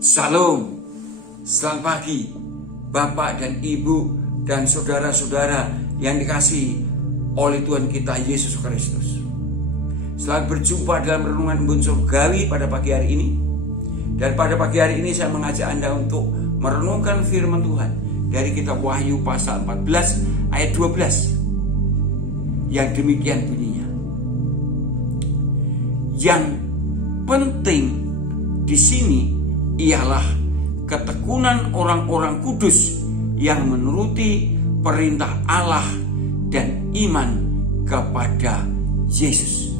Salam, selamat pagi Bapak dan Ibu dan saudara-saudara yang dikasihi oleh Tuhan kita Yesus Kristus. Selamat berjumpa dalam renungan embun surgawi pada pagi hari ini. Dan pada pagi hari ini saya mengajak Anda untuk merenungkan firman Tuhan dari kitab Wahyu pasal 14 ayat 12. Yang demikian bunyinya. Yang penting di sini ialah ketekunan orang-orang kudus yang menuruti perintah Allah dan iman kepada Yesus.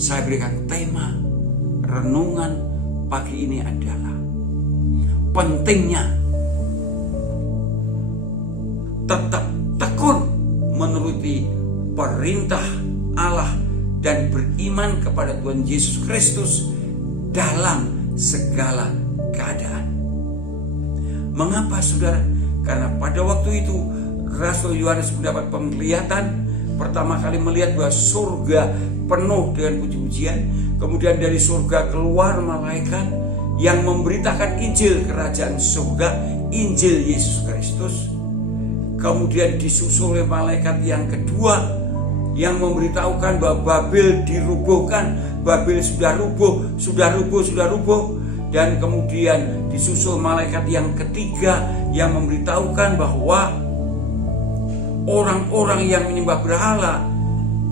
Saya berikan tema renungan pagi ini adalah pentingnya tetap tekun menuruti perintah Allah dan beriman kepada Tuhan Yesus Kristus dalam segala keadaan. Mengapa saudara? Karena pada waktu itu Rasul Yohanes mendapat penglihatan, pertama kali melihat bahwa surga penuh dengan puji-pujian. Kemudian dari surga keluar malaikat yang memberitakan Injil kerajaan surga, Injil Yesus Kristus. Kemudian disusul oleh malaikat yang kedua yang memberitahukan bahwa Babel dirubuhkan. Babel sudah rubuh. Dan kemudian disusul malaikat yang ketiga yang memberitahukan bahwa orang-orang yang menyembah berhala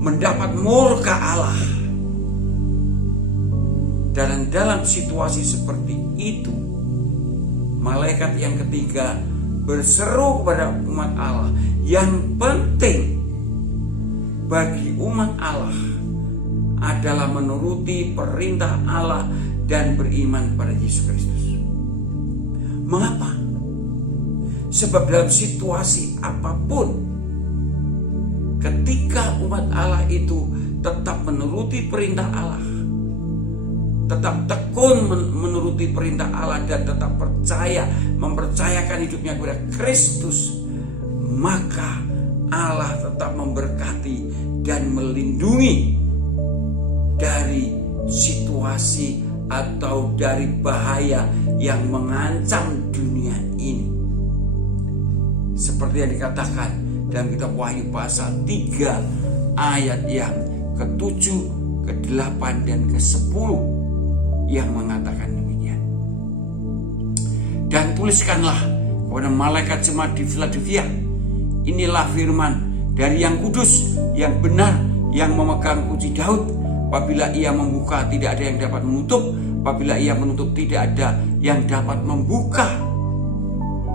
mendapat murka Allah. Dan dalam situasi seperti itu, malaikat yang ketiga berseru kepada umat Allah, yang penting bagi umat Allah adalah menuruti perintah Allah dan beriman kepada Yesus Kristus. Mengapa? Sebab dalam situasi apapun, ketika umat Allah itu tetap menuruti perintah Allah, tetap tekun menuruti perintah Allah dan tetap mempercayakan hidupnya kepada Kristus, maka Allah tetap memberkati dan melindungi dari situasi atau dari bahaya yang mengancam dunia ini. Seperti yang dikatakan dalam kitab Wahyu pasal 3 ayat yang ke-7, ke-8 dan ke-10 yang mengatakan demikian. Dan tuliskanlah kepada malaikat jemaat di Philadelphia, inilah firman dari yang kudus, yang benar, yang memegang kunci Daud. Apabila ia membuka, tidak ada yang dapat menutup. Apabila ia menutup, tidak ada yang dapat membuka.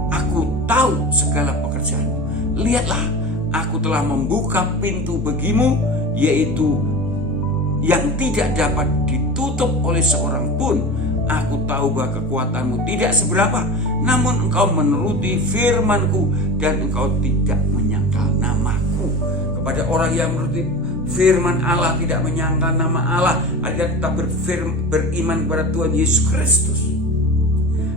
Aku tahu segala pekerjaanmu. Lihatlah, aku telah membuka pintu bagimu, yaitu yang tidak dapat ditutup oleh seorang pun. Aku tahu bahwa kekuatanmu tidak seberapa, namun engkau menuruti firmanku dan engkau tidak menyangkal namaku. Kepada orang yang menuruti firman Allah, tidak menyangkal nama Allah, adalah tetap beriman kepada Tuhan Yesus Kristus,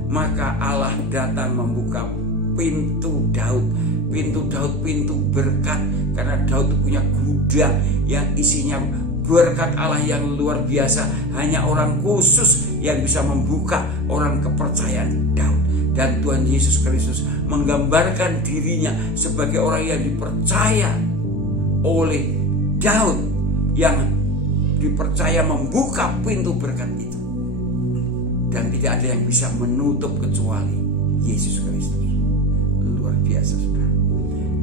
maka Allah datang membuka pintu Daud. Pintu Daud, pintu berkat, karena Daud punya gudang yang isinya berkat Allah yang luar biasa. Hanya orang khusus yang bisa membuka, orang kepercayaan Daud. Dan Tuhan Yesus Kristus menggambarkan dirinya sebagai orang yang dipercaya oleh Daud, yang dipercaya membuka pintu berkat itu. Dan tidak ada yang bisa menutup kecuali Yesus Kristus. Luar biasa saudara.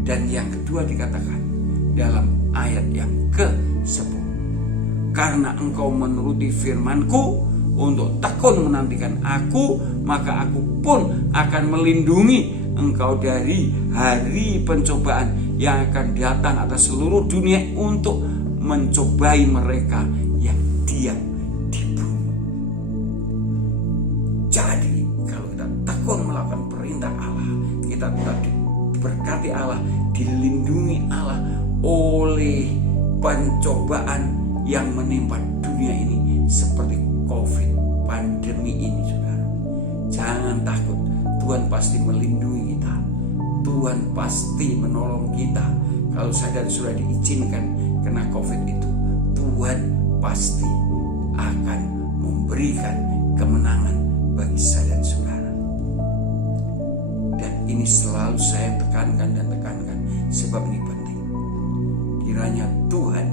Dan yang kedua dikatakan dalam ayat yang ke-10, karena engkau menuruti firmanku untuk tekun menantikan aku, maka aku pun akan melindungi engkau dari hari pencobaan yang akan datang atas seluruh dunia untuk mencobai mereka yang diam di bumi. Jadi kalau kita tekun melakukan perintah Allah, kita tetap diberkati Allah, dilindungi Allah oleh pencobaan yang menimpa dunia ini seperti COVID, pandemi ini saudara. Jangan takut, Tuhan pasti melindungi kita. Tuhan pasti menolong kita. Kalau saya dan sudah diizinkan kena COVID itu, Tuhan pasti akan memberikan kemenangan bagi saya dan saudara. Dan ini selalu saya tekankan dan tekankan, sebab ini penting. Kiranya Tuhan